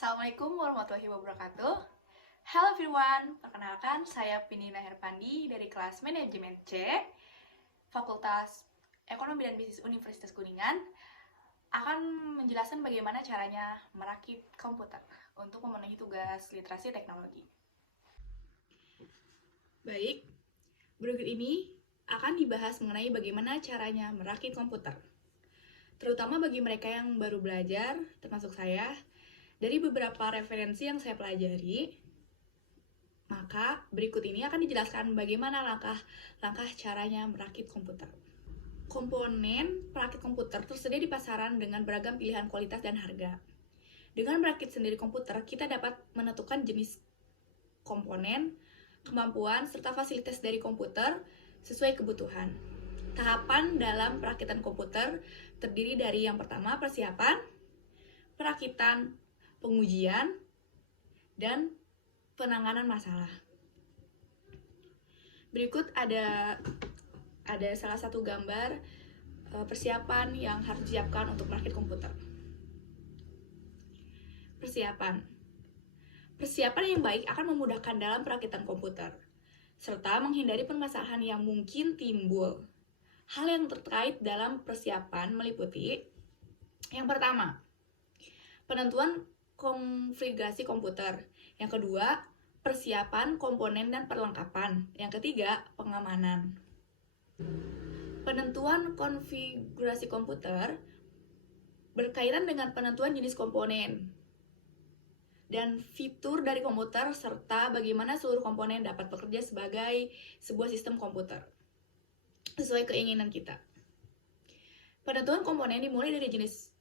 Assalamualaikum warahmatullahi wabarakatuh. Hello everyone, perkenalkan saya Pinina Herpandi dari kelas Manajemen C, Fakultas Ekonomi dan Bisnis Universitas Kuningan, akan menjelaskan bagaimana caranya merakit komputer untuk memenuhi tugas literasi teknologi. Baik, berikut ini akan dibahas mengenai bagaimana caranya merakit komputer. Terutama bagi mereka yang baru belajar, termasuk saya. Dari beberapa referensi yang saya pelajari, maka berikut ini akan dijelaskan bagaimana langkah-langkah caranya merakit komputer. Komponen perakit komputer tersedia di pasaran dengan beragam pilihan kualitas dan harga. Dengan merakit sendiri komputer, kita dapat menentukan jenis komponen, kemampuan, serta fasilitas dari komputer sesuai kebutuhan. Tahapan dalam perakitan komputer terdiri dari yang pertama, persiapan, perakitan, pengujian, dan penanganan masalah. Berikut ada salah satu gambar persiapan yang harus disiapkan untuk merakit komputer. Persiapan yang baik akan memudahkan dalam perakitan komputer, serta menghindari permasalahan yang mungkin timbul. Hal yang terkait dalam persiapan meliputi yang pertama, penentuan konfigurasi komputer. Yang kedua, persiapan komponen dan perlengkapan. Yang ketiga, pengamanan. Penentuan konfigurasi komputer berkaitan dengan penentuan jenis komponen dan fitur dari komputer serta bagaimana seluruh komponen dapat bekerja sebagai sebuah sistem komputer sesuai keinginan kita. Penentuan komponen dimulai dari jenis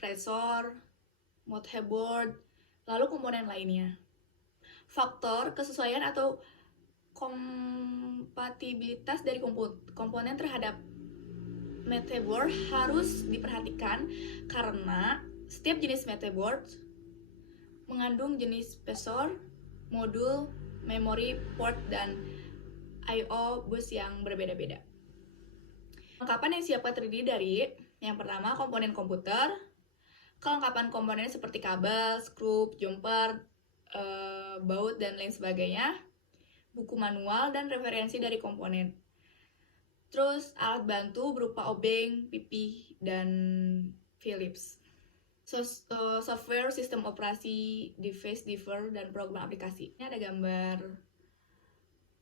prosesor, motherboard, lalu komponen lainnya. Faktor kesesuaian atau kompatibilitas dari komponen terhadap motherboard harus diperhatikan karena setiap jenis motherboard mengandung jenis prosesor, modul, memori, port, dan I/O bus yang berbeda-beda. Kelengkapan yang disiapkan terdiri dari yang pertama, komponen komputer. Kelengkapan komponen seperti kabel, skrup, jumper, baut, dan lain sebagainya, buku manual, dan referensi dari komponen. Terus alat bantu berupa obeng, pipih, dan Philips. Software, sistem operasi, device, driver, dan program aplikasi. Ini ada gambar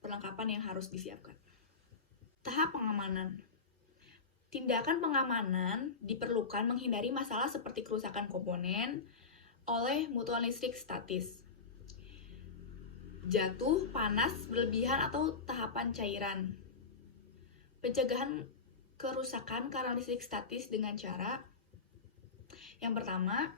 perlengkapan yang harus disiapkan. Tahap pengamanan. Tindakan pengamanan diperlukan menghindari masalah seperti kerusakan komponen oleh mutual listrik statis, jatuh, panas, berlebihan, atau tahapan cairan. Pencegahan kerusakan karena listrik statis dengan cara yang pertama,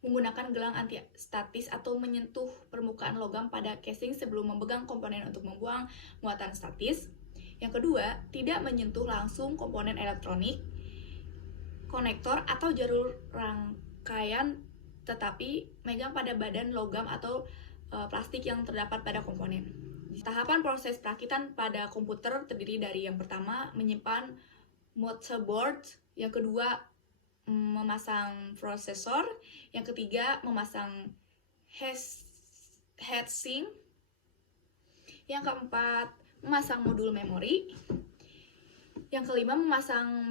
menggunakan gelang anti statis atau menyentuh permukaan logam pada casing sebelum memegang komponen untuk membuang muatan statis. Yang kedua, tidak menyentuh langsung komponen elektronik, konektor, atau jalur rangkaian, tetapi megang pada badan logam atau plastik yang terdapat pada komponen. Tahapan proses perakitan pada komputer terdiri dari yang pertama, menyimpan motherboard, yang kedua, memasang prosesor, yang ketiga, memasang heatsink, yang keempat, memasang modul memori, yang kelima, memasang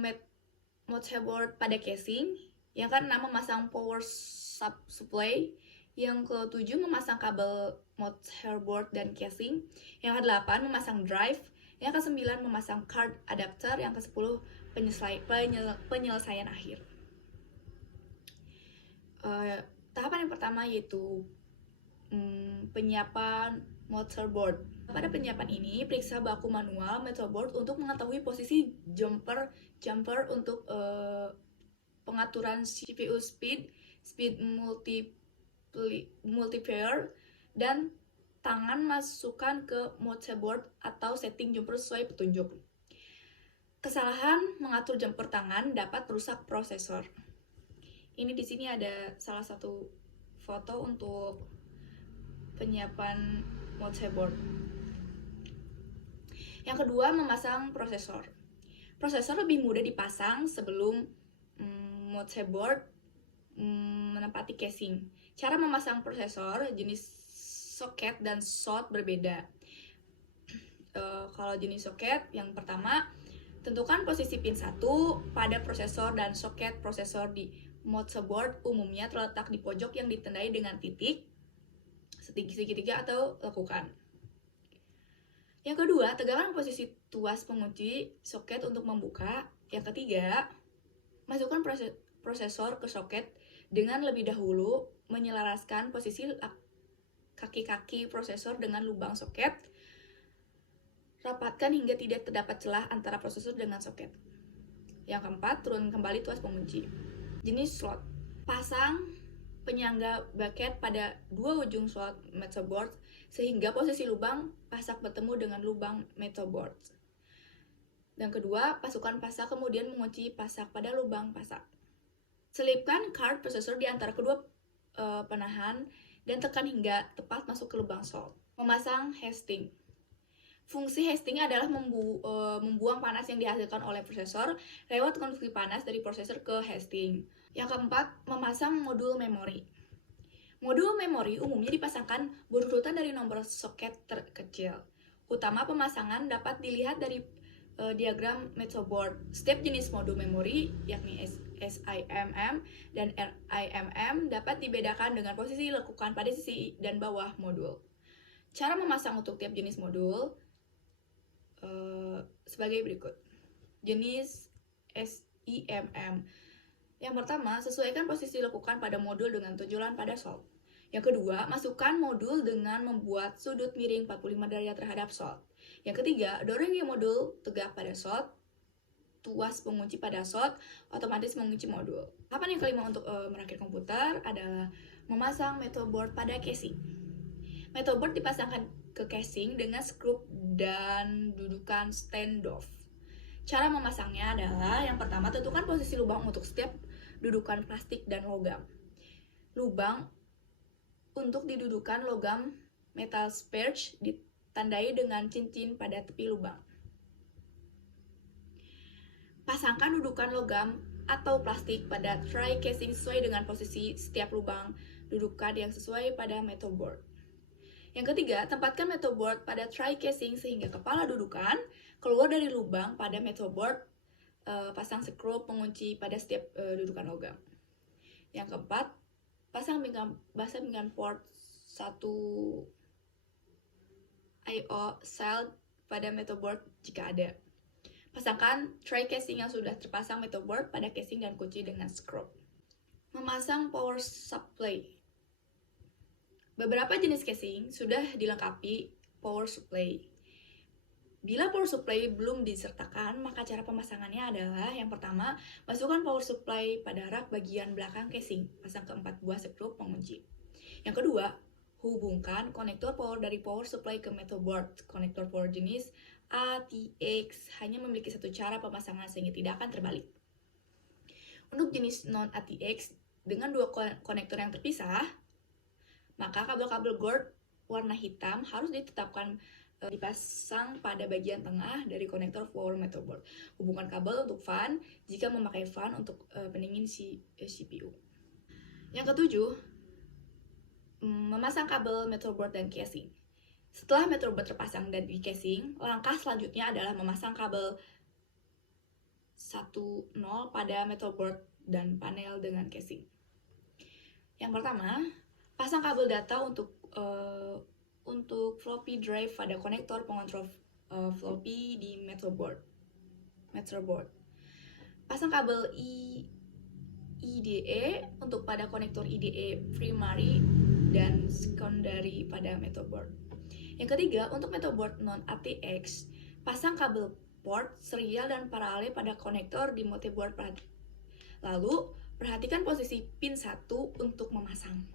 motherboard pada casing, yang keenam, memasang power supply, yang ketujuh, memasang kabel motherboard dan casing, yang kedelapan, memasang drive, yang kesembilan, memasang card adapter, yang kesepuluh, penyelesaian akhir. Tahapan yang pertama yaitu penyiapan motherboard. Pada penyiapan ini, periksa baku manual motherboard untuk mengetahui posisi jumper untuk pengaturan CPU speed multiplier, dan tangan masukkan ke motherboard atau setting jumper sesuai petunjuk. Kesalahan mengatur jumper tangan dapat merusak prosesor. Ini di sini ada salah satu foto untuk penyiapan motherboard. Yang kedua, memasang prosesor. Prosesor lebih mudah dipasang sebelum motherboard menempati casing. Cara memasang prosesor, jenis soket dan slot berbeda. Kalau jenis soket, yang pertama, tentukan posisi pin 1 pada prosesor dan soket prosesor di motherboard umumnya terletak di pojok yang ditandai dengan titik, segitiga atau lekukan. Yang kedua, tegakkan posisi tuas pengunci soket untuk membuka. Yang ketiga, masukkan prosesor ke soket dengan lebih dahulu menyelaraskan posisi kaki-kaki prosesor dengan lubang soket. Rapatkan hingga tidak terdapat celah antara prosesor dengan soket. Yang keempat, turun kembali tuas pengunci. Jenis slot. Pasang penyangga bracket pada dua ujung slot motherboard sehingga posisi lubang pasak bertemu dengan lubang motherboard. Yang kedua, pasukan pasak kemudian mengunci pasak pada lubang pasak. Selipkan card prosesor di antara kedua penahan dan tekan hingga tepat masuk ke lubang slot. Memasang heatsink. Fungsi heatsink adalah membuang panas yang dihasilkan oleh prosesor lewat konduksi panas dari prosesor ke heatsink. Yang keempat, memasang modul memori. Modul memori umumnya dipasangkan berurutan dari nomor soket terkecil. Utama pemasangan dapat dilihat dari diagram motherboard. Setiap jenis modul memori, yakni SIMM dan RIMM, dapat dibedakan dengan posisi lekukan pada sisi dan bawah modul. Cara memasang untuk tiap jenis modul sebagai berikut. Jenis SIMM. Yang pertama, sesuaikan posisi lekukan pada modul dengan tujuan pada slot. Yang kedua, masukkan modul dengan membuat sudut miring 45 derajat terhadap slot. Yang ketiga, dorongi modul tegak pada slot. Tuas pengunci pada slot otomatis mengunci modul. Tahapan yang kelima untuk merakit komputer adalah memasang motherboard pada casing. Motherboard dipasangkan ke casing dengan skrup dan dudukan standoff. Cara memasangnya adalah yang pertama, tentukan posisi lubang untuk setiap dudukan plastik dan logam. Lubang untuk didudukan logam metal spurge ditandai dengan cincin pada tepi lubang. Pasangkan dudukan logam atau plastik pada tray casing sesuai dengan posisi setiap lubang dudukan yang sesuai pada motherboard. Yang ketiga, tempatkan motherboard pada tray casing sehingga kepala dudukan keluar dari lubang pada motherboard. Pasang skrup pengunci pada setiap dudukan logam. Yang keempat, pasang pinggan port 1 I/O cell pada motherboard jika ada. Pasangkan tray casing yang sudah terpasang motherboard pada casing dan kunci dengan skrup. Memasang power supply. Beberapa jenis casing sudah dilengkapi power supply. Bila power supply belum disertakan, maka cara pemasangannya adalah yang pertama, masukkan power supply pada rak bagian belakang casing, pasang ke 4 buah skrup pengunci. Yang kedua, hubungkan konektor power dari power supply ke motherboard. Konektor power jenis ATX hanya memiliki satu cara pemasangan sehingga tidak akan terbalik. Untuk jenis non-ATX dengan dua konektor yang terpisah, maka kabel-kabel GORD warna hitam harus ditetapkan dipasang pada bagian tengah dari konektor power motherboard. Hubungkan kabel untuk fan jika memakai fan untuk pendingin CPU. Yang ketujuh, memasang kabel motherboard dan casing. Setelah motherboard terpasang dan di casing, langkah selanjutnya adalah memasang kabel 1.0 pada motherboard dan panel dengan casing. Yang pertama, pasang kabel data untuk floppy drive pada konektor pengontrol floppy di motherboard. Pasang kabel IDE untuk pada konektor IDE primary dan secondary pada motherboard. Yang ketiga, untuk motherboard non-ATX, pasang kabel port serial dan paralel pada konektor di motherboard. Lalu, perhatikan posisi pin 1 untuk memasang.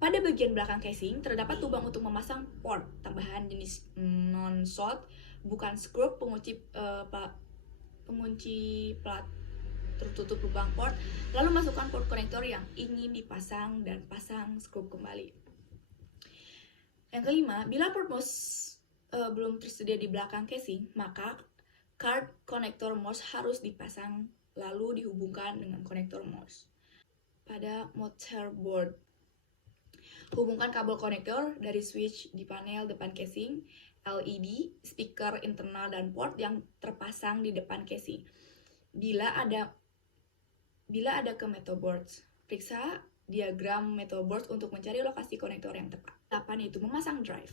Pada bagian belakang casing, terdapat lubang untuk memasang port tambahan jenis non-slot, bukan skrup pengunci plat tertutup lubang port. Lalu masukkan port konektor yang ingin dipasang dan pasang skrup kembali. Yang kelima, bila port MOS belum tersedia di belakang casing, maka card konektor MOS harus dipasang lalu dihubungkan dengan konektor MOS. pada motherboard. Hubungkan kabel konektor dari switch di panel depan casing, LED, speaker internal, dan port yang terpasang di depan casing. Bila ada ke motherboard, periksa diagram motherboard untuk mencari lokasi konektor yang tepat. 8 yaitu memasang drive.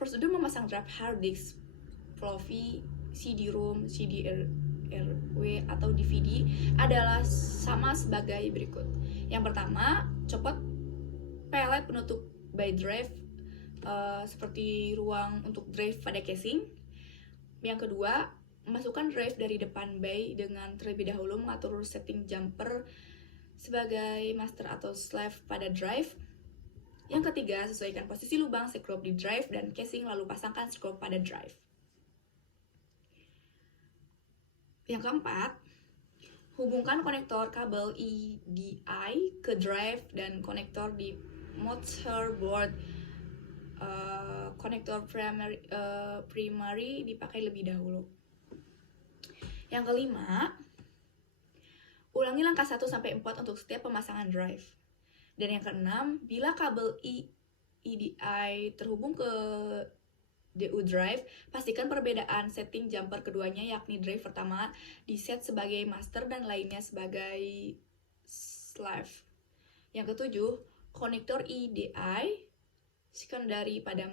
Prosedur memasang drive hard disk, floppy, CD-ROM, CD-RW, atau DVD adalah sama sebagai berikut. Yang pertama, copot pelet penutup by drive seperti ruang untuk drive pada casing. Yang kedua, masukkan drive dari depan bay dengan terlebih dahulu mengatur setting jumper sebagai master atau slave pada drive. Yang ketiga, sesuaikan posisi lubang skrup di drive dan casing lalu pasangkan skrup pada drive. Yang keempat, hubungkan konektor kabel EDI ke drive dan konektor di motherboard. Konektor primary dipakai lebih dahulu. Yang kelima, ulangi langkah 1-4 untuk setiap pemasangan drive. Dan yang keenam, bila kabel EDI terhubung ke DU drive, pastikan perbedaan setting jumper keduanya, yakni drive pertama diset sebagai master dan lainnya sebagai slave. Yang ketujuh, konektor EDI secondary pada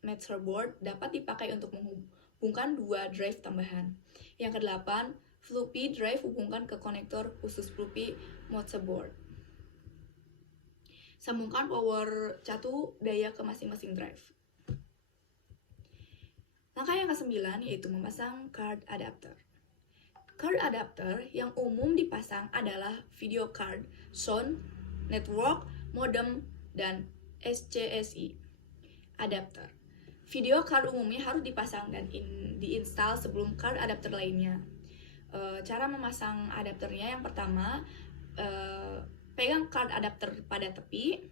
motherboard dapat dipakai untuk menghubungkan 2 drive tambahan. Yang kedelapan, floppy drive hubungkan ke konektor khusus floppy motherboard. Sambungkan power catu daya ke masing-masing drive. Langkah yang ke-9 yaitu memasang card adapter. Card adapter yang umum dipasang adalah video card, sound, network, modem, dan SCSI adapter. Video card umumnya harus dipasang dan diinstal sebelum card adapter lainnya. Cara memasang adapternya, yang pertama, pegang card adapter pada tepi,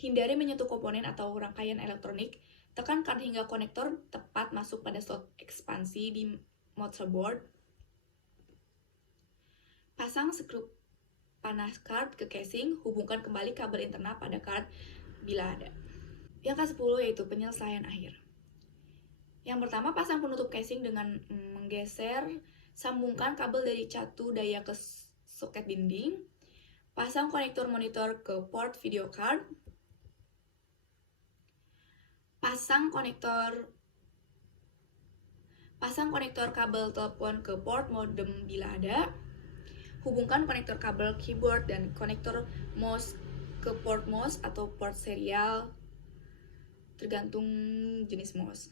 hindari menyentuh komponen atau rangkaian elektronik, tekan card hingga konektor tepat masuk pada slot ekspansi di motherboard. Pasang skrup panas card ke casing, hubungkan kembali kabel internal pada card bila ada. Yang ke-10 yaitu penyelesaian akhir. Yang pertama, pasang penutup casing dengan menggeser, sambungkan kabel dari catu daya ke soket dinding, pasang konektor monitor ke port video card, pasang konektor kabel telepon ke port modem bila ada, hubungkan konektor kabel keyboard dan konektor mouse ke port mouse atau port serial tergantung jenis mouse.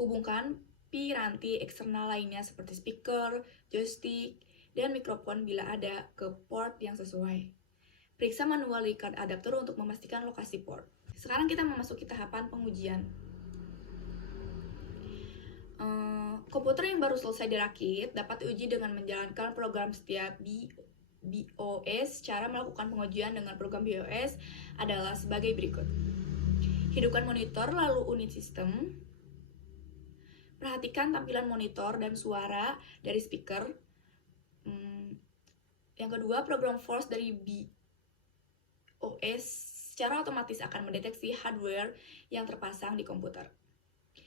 Hubungkan piranti eksternal lainnya seperti speaker, joystick, dan mikrofon bila ada ke port yang sesuai. Periksa manual di card adapter untuk memastikan lokasi port. Sekarang kita memasuki tahapan pengujian. Komputer yang baru selesai dirakit dapat diuji dengan menjalankan program setiap BIOS. Cara melakukan pengujian dengan program BIOS adalah sebagai berikut. Hidupkan monitor lalu unit sistem. Perhatikan tampilan monitor dan suara dari speaker. Yang kedua, program force dari BIOS secara otomatis akan mendeteksi hardware yang terpasang di komputer.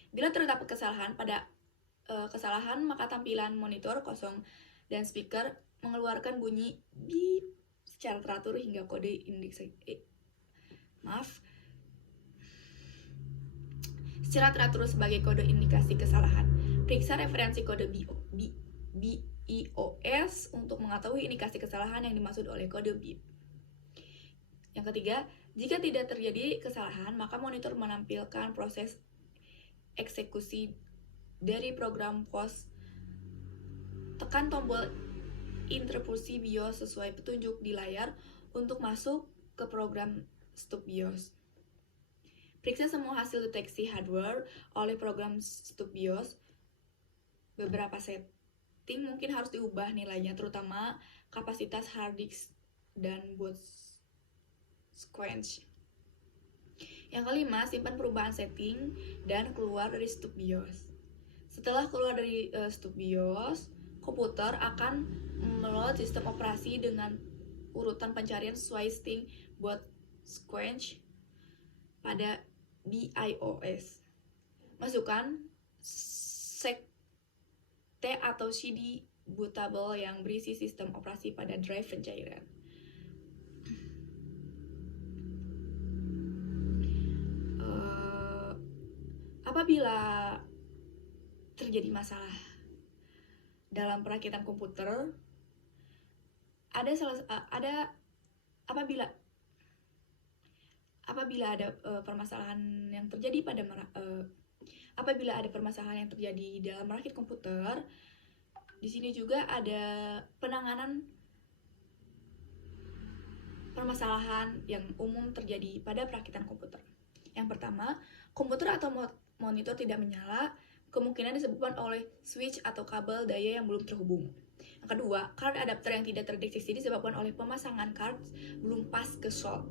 Bila terdapat kesalahan, maka tampilan monitor kosong dan speaker mengeluarkan bunyi beep secara teratur hingga kode indikasi secara teratur sebagai kode indikasi kesalahan. Periksa referensi kode BIOS untuk mengetahui indikasi kesalahan yang dimaksud oleh kode beep. Yang ketiga, jika tidak terjadi kesalahan, maka monitor menampilkan proses eksekusi dari program POS. Tekan tombol interupsi BIOS sesuai petunjuk di layar untuk masuk ke program stop BIOS. Periksa semua hasil deteksi hardware oleh program stop BIOS. Beberapa setting mungkin harus diubah nilainya, terutama kapasitas hard disk dan boot sequence. Yang kelima, simpan perubahan setting dan keluar dari stop BIOS. Setelah keluar dari stop BIOS, komputer akan meload sistem operasi dengan urutan pencarian sesuai Sting buat Squench pada BIOS. Masukkan sekte atau CD bootable yang berisi sistem operasi pada drive pencairan. Apabila terjadi masalah dalam perakitan komputer, apabila ada permasalahan yang terjadi dalam merakit komputer, di sini juga ada penanganan permasalahan yang umum terjadi pada perakitan komputer. Yang pertama, komputer atau monitor tidak menyala, kemungkinan disebabkan oleh switch atau kabel daya yang belum terhubung. Yang kedua, card adapter yang tidak terdeteksi disebabkan oleh pemasangan card belum pas ke slot.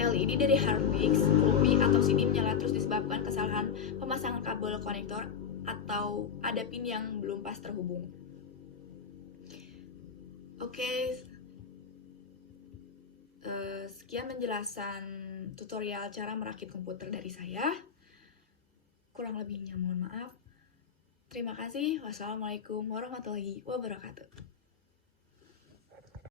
LED dari hard disk, floppy, atau CD menyala terus disebabkan kesalahan pemasangan kabel konektor atau ada pin yang belum pas terhubung. Oke, sekian penjelasan tutorial cara merakit komputer dari saya. Kurang lebihnya mohon maaf. Terima kasih. Wassalamualaikum warahmatullahi wabarakatuh.